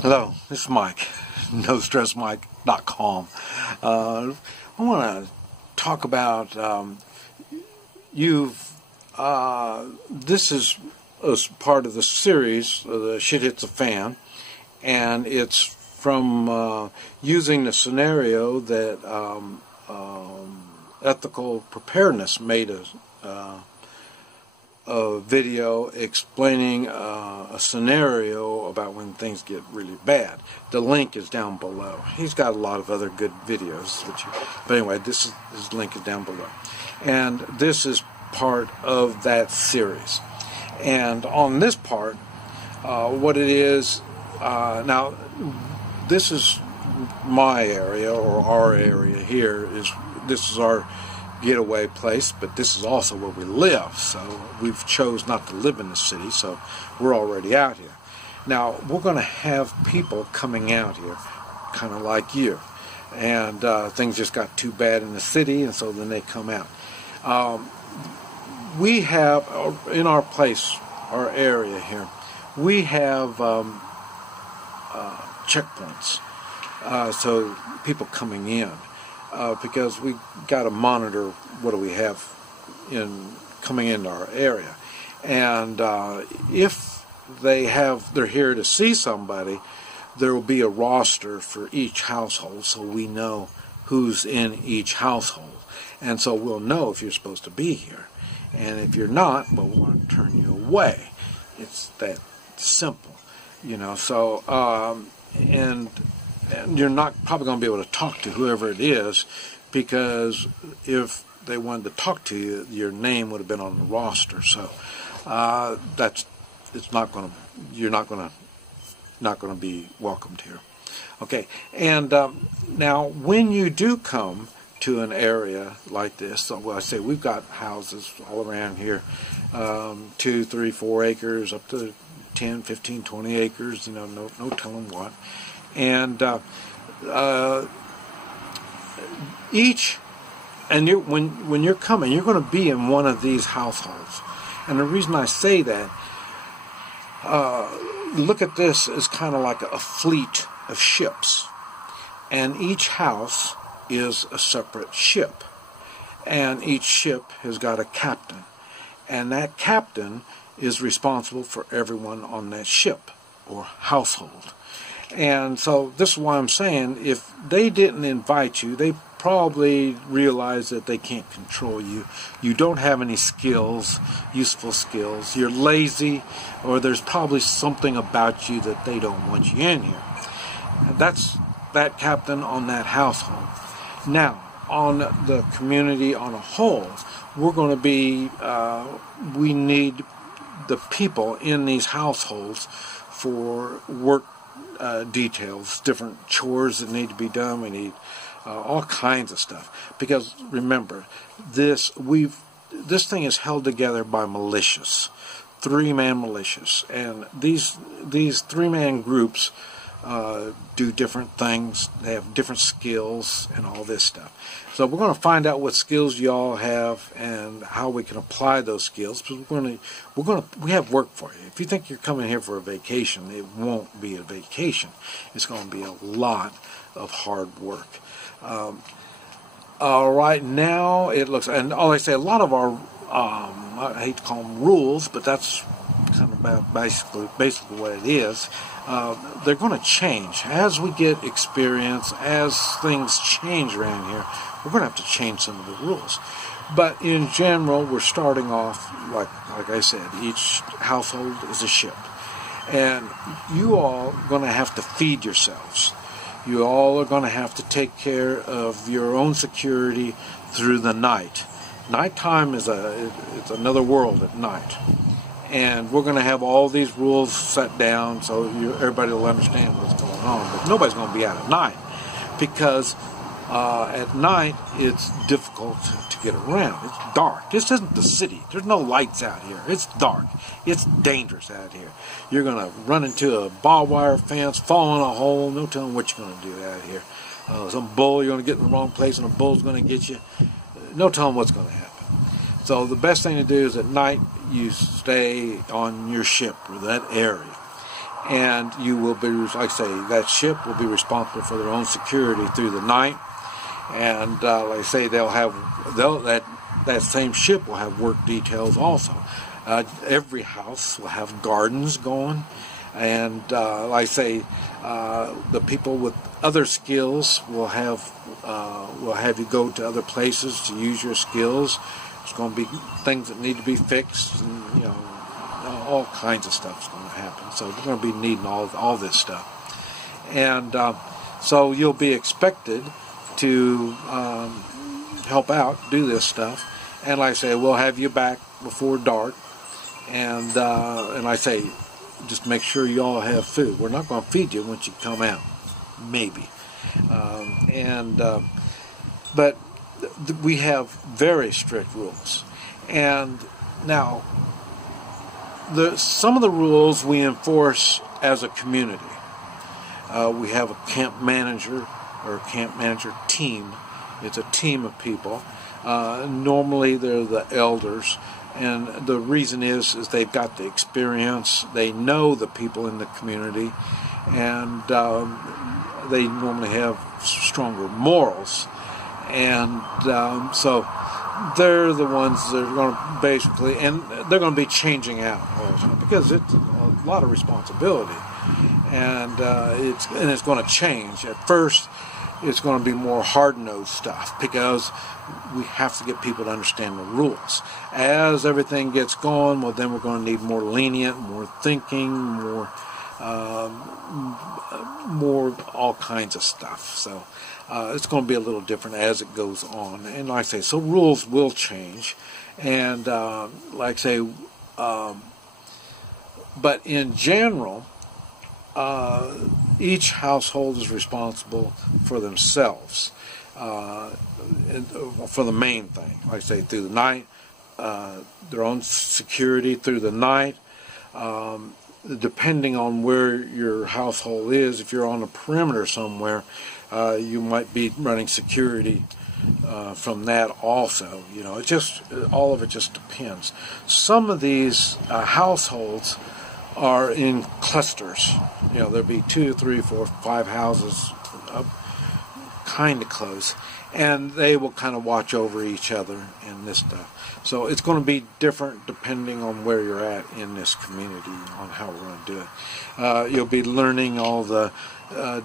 Hello, this is Mike, NoStressMike.com. I want to talk about this is as part of the series, The Shit Hits the Fan, and it's from using the scenario that Ethical Preparedness made a video explaining a scenario about when things get really bad. The link is down below. He's got a lot of other good videos, but anyway, his link is down below. And this is part of that series. And on this part, what it is, now this is my area, or our area here, this is our getaway place, but this is also where we live, so we've chose not to live in the city, so we're already out here. Now we're going to have people coming out here kind of like you, and things just got too bad in the city, and so then they come out. We have in our place, our area here, we have checkpoints, so people coming in, because we got to monitor what do we have coming into our area, and if they're here to see somebody, there will be a roster for each household, so we know who's in each household, and so we'll know if you're supposed to be here, and if you're not, well, we're going to turn you away. It's that simple, you know. So and you're not probably going to be able to talk to whoever it is, because if they wanted to talk to you, your name would have been on the roster. So you're not going to be welcomed here. Okay, and now when you do come to an area like this, so, well, I say we've got houses all around here, 2, 3, 4 acres, up to 10, 15, 20 acres. You know, no telling what. And when you're coming, you're going to be in one of these households. And the reason I say that, look at this as kind of like a fleet of ships, and each house is a separate ship, and each ship has got a captain, and that captain is responsible for everyone on that ship or household. And so this is why I'm saying, if they didn't invite you, they probably realize that they can't control you. You don't have any skills, useful skills. You're lazy, or there's probably something about you that they don't want you in here. And that's that captain on that household. Now, on the community on a whole, we're going to be, we need the people in these households for work details, different chores that need to be done. We need all kinds of stuff, because remember, this thing is held together by militias, 3-man militias, and these 3-man groups do different things. They have different skills and all this stuff. So we're going to find out what skills you all have and how we can apply those skills. Because we have work for you. If you think you're coming here for a vacation, it won't be a vacation. It's going to be a lot of hard work. Right now, it looks, and all I say, a lot of our, I hate to call them rules, but that's kind of basically what it is. They're going to change as we get experience, as things change around here. We're going to have to change some of the rules, but in general, we're starting off like I said. Each household is a ship, and you all are going to have to feed yourselves. You all are going to have to take care of your own security through the night. Nighttime is it's another world at night. And we're going to have all these rules set down so everybody will understand what's going on. But nobody's going to be out at night, because at night it's difficult to get around. It's dark. This isn't the city. There's no lights out here. It's dark. It's dangerous out here. You're going to run into a barbed wire fence, fall in a hole. No telling what you're going to do out here. Some bull, you're going to get in the wrong place, and a bull's going to get you. No telling what's going to happen. So the best thing to do is at night you stay on your ship or that area. and you will be, like I say, that ship will be responsible for their own security through the night. And like I say, that same ship will have work details also. Every house will have gardens going, and like I say, the people with other skills will have you go to other places to use your skills. There's going to be things that need to be fixed, and all kinds of stuff is going to happen. So we're going to be needing all this stuff, and so you'll be expected to help out, do this stuff, and like I say, we'll have you back before dark, and I say, just make sure you all have food. We're not going to feed you once you come out, maybe, but we have very strict rules, and now some of the rules we enforce as a community. We have a camp manager or camp manager team. It's a team of people. Normally they're the elders, and the reason is they've got the experience. They know the people in the community, and they normally have stronger morals, and so they're the ones that are going to basically, and they're going to be changing out all the time because it's a lot of responsibility, and it's going to change. At first, it's going to be more hard-nosed stuff because we have to get people to understand the rules. As everything gets going, well, then we're going to need more lenient, more thinking, more all kinds of stuff. So it's going to be a little different as it goes on. And like I say, so rules will change. And like I say, but in general, each household is responsible for themselves, for the main thing. Like I say, through the night, their own security through the night. Depending on where your household is, if you're on a perimeter somewhere, you might be running security from that also. It just, all of it just depends. Some of these households are in clusters. There'll be 2, 3, 4, 5 houses kind of close, and they will kind of watch over each other and this stuff. So it's going to be different depending on where you're at in this community on how we're going to do it. You'll be learning all the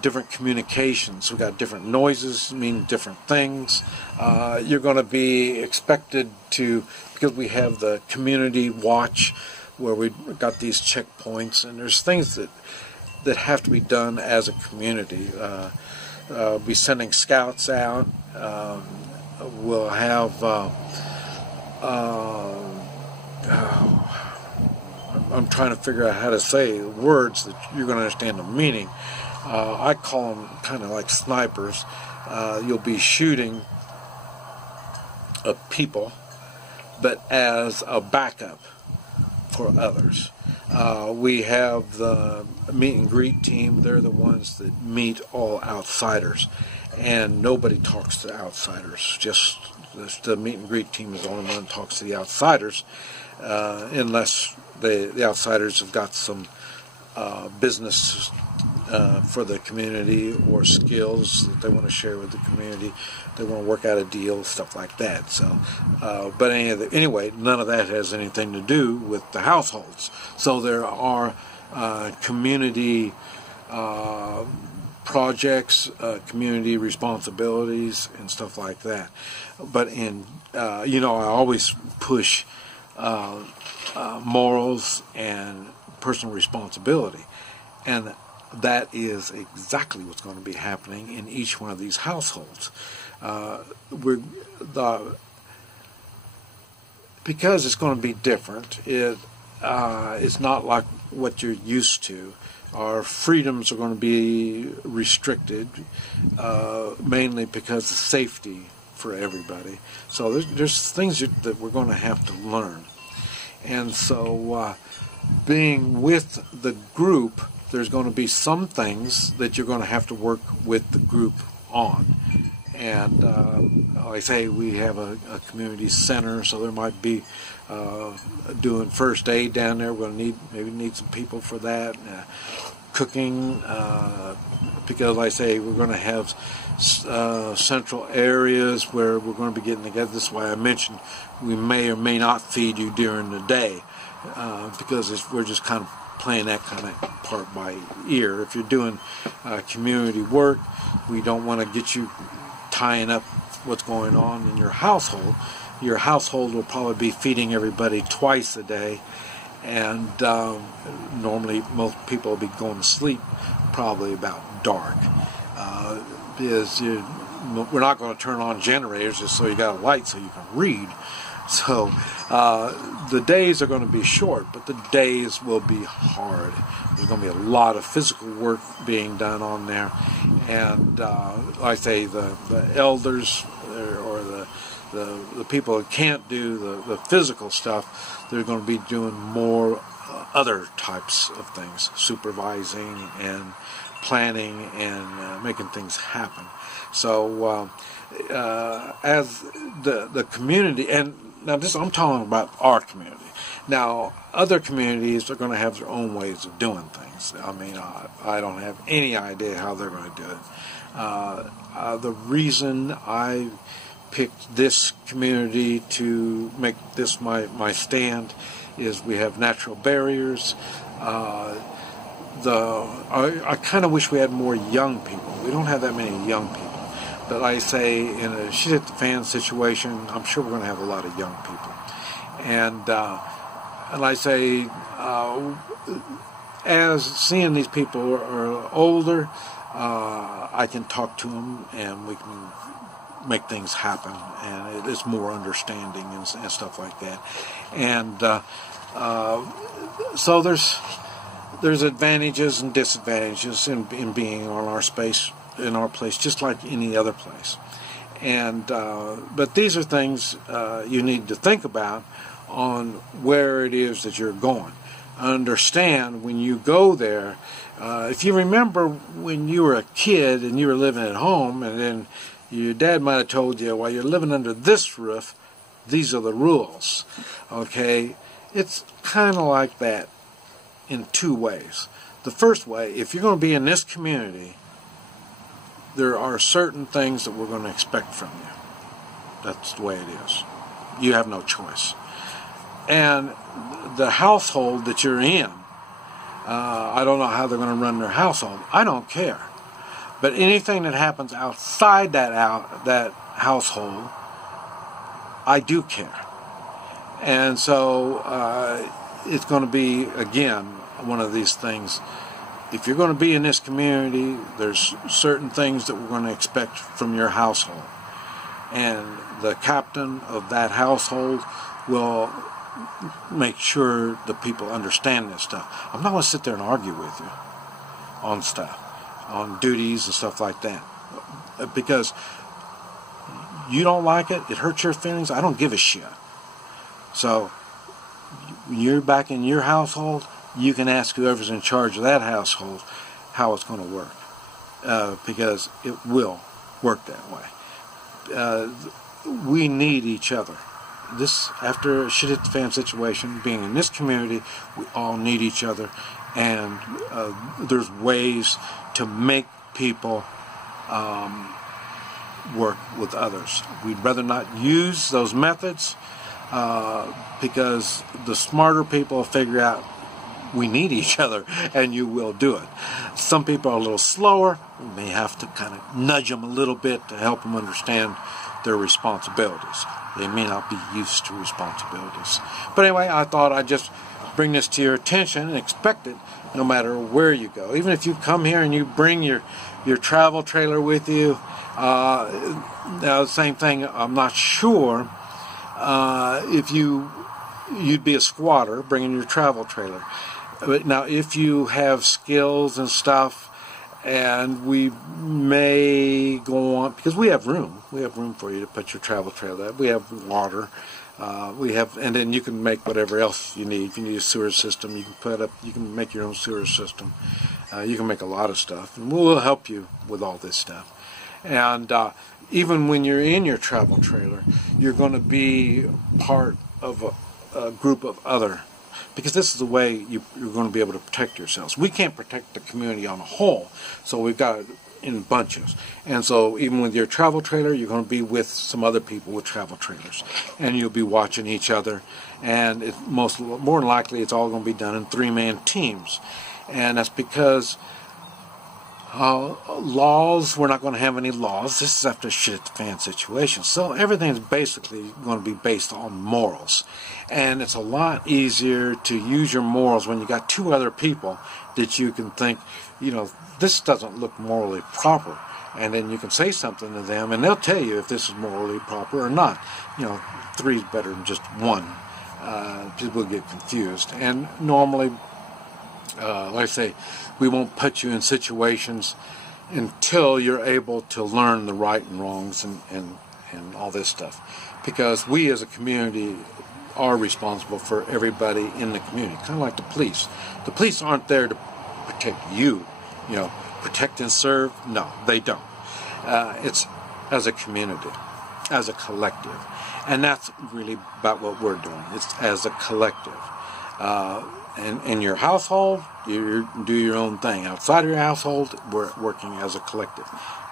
different communications. We've got different noises mean different things. You're going to be expected to, because we have the community watch where we've got these checkpoints, and there's things that have to be done as a community. Be sending scouts out. We'll have I'm trying to figure out how to say words that you're going to understand the meaning. I call them kind of like snipers. You'll be shooting people, but as a backup for others. We have the meet and greet team. They're the ones that meet all outsiders, and nobody talks to outsiders. Just the meet and greet team is the only one that talks to the outsiders, unless the outsiders have got some business for the community or skills that they want to share with the community. They want to work out a deal, stuff like that. So, but anyway, none of that has anything to do with the households. So there are community projects, community responsibilities, and stuff like that. But I always push morals and personal responsibility, and that is exactly what's going to be happening in each one of these households. Because it's going to be different. It's not like what you're used to. Our freedoms are going to be restricted, mainly because of safety for everybody. So there's things that we're going to have to learn. And so being with the group, there's going to be some things that you're going to have to work with the group on. And like I say, we have a community center, so there might be doing first aid down there. We're going to maybe need some people for that. Cooking, because like I say, we're going to have central areas where we're going to be getting together. This is why I mentioned we may or may not feed you during the day, because we're just kind of playing that kind of part by ear. If you're doing community work, we don't want to get you tying up what's going on in your household. Your household will probably be feeding everybody twice a day, and normally most people will be going to sleep probably about dark. Because we're not going to turn on generators just so you got a light so you can read. So the days are going to be short, but the days will be hard. There's going to be a lot of physical work being done on there, and like I say, the elders or the people that can't do the physical stuff, they're going to be doing more other types of things, supervising and planning and making things happen. So as the community, and now this I'm talking about our community. Now other communities are going to have their own ways of doing things. I mean, I don't have any idea how they're going to do it. The reason I picked this community to make this my stand is we have natural barriers. I kind of wish we had more young people. We don't have that many young people. But like I say, in a shit-at-the-fan situation, I'm sure we're going to have a lot of young people. And like I say, as seeing these people are older, I can talk to them and we can make things happen, and it's more understanding and stuff like that. And so there's advantages and disadvantages in being on our space, in our place, just like any other place. And but these are things you need to think about on where it is that you're going. Understand when you go there. If you remember when you were a kid and you were living at home, and then your dad might have told you, while you're living under this roof, these are the rules. Okay? It's kind of like that in two ways. The first way, if you're going to be in this community, there are certain things that we're going to expect from you. That's the way it is. You have no choice. And the household that you're in, I don't know how they're going to run their household. I don't care. But anything that happens outside that household, I do care. And so it's going to be, again, one of these things. If you're going to be in this community, there's certain things that we're going to expect from your household. And the captain of that household will make sure the people understand this stuff. I'm not going to sit there and argue with you on stuff, on duties and stuff like that. Because you don't like it, it hurts your feelings, I don't give a shit. So, when you're back in your household, you can ask whoever's in charge of that household how it's going to work. Because it will work that way. We need each other. This, after a shit-at-the-fan situation, being in this community, we all need each other. And there's ways to make people work with others. We'd rather not use those methods because the smarter people will figure out we need each other, and you will do it. Some people are a little slower. We may have to kind of nudge them a little bit to help them understand their responsibilities. They may not be used to responsibilities. But anyway, I thought I'd just bring this to your attention and expect it no matter where you go. Even if you come here and you bring your travel trailer with you, now the same thing, I'm not sure if you'd be a squatter bringing your travel trailer. But now if you have skills and stuff, and we may go on, because we have room for you to put your travel trailer there. We have water, and then you can make whatever else you need. If you need a sewer system, you can make your own sewer system. You can make a lot of stuff, and we'll help you with all this stuff. And even when you're in your travel trailer, you're going to be part of a group of other, because this is the way you're going to be able to protect yourselves. We can't protect the community on a whole, so we've got it in bunches. And so even with your travel trailer, you're going to be with some other people with travel trailers, and you'll be watching each other. And more than likely, it's all going to be done in 3-man teams, and that's because laws, we're not going to have any laws. This is after a shit-at-the-fan situation. So everything's basically going to be based on morals. And it's a lot easier to use your morals when you got 2 other people that you can think, this doesn't look morally proper. And then you can say something to them, and they'll tell you if this is morally proper or not. 3 is better than just 1. People get confused. And normally, like I say, we won't put you in situations until you're able to learn the right and wrongs and all this stuff. Because we as a community are responsible for everybody in the community, kind of like the police. The police aren't there to protect you, protect and serve. No, they don't. It's as a community, as a collective. And that's really about what we're doing. It's as a collective. In your household, you do your own thing. Outside of your household, we're working as a collective.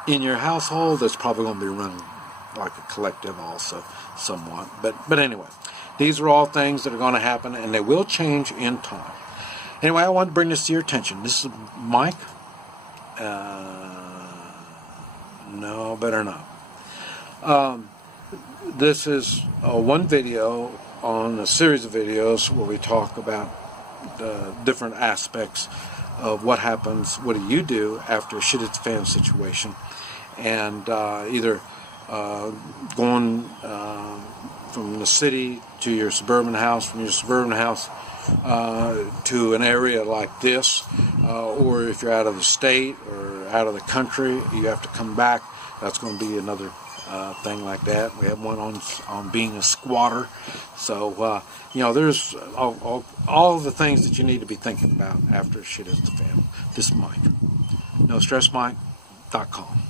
In your household, it's probably going to be run like a collective also, somewhat. But anyway, these are all things that are going to happen, and they will change in time. Anyway, I want to bring this to your attention. This is Mike. No, better not. This is one video on a series of videos where we talk about different aspects of what happens, what do you do after a shit-at-the-fan situation, and either going from the city to your suburban house, from your suburban house to an area like this, or if you're out of the state or out of the country, you have to come back. That's going to be another thing like that. We have one on being a squatter. So, there's all the things that you need to be thinking about after shit hits the fan. This is Mike. NoStressMike.com.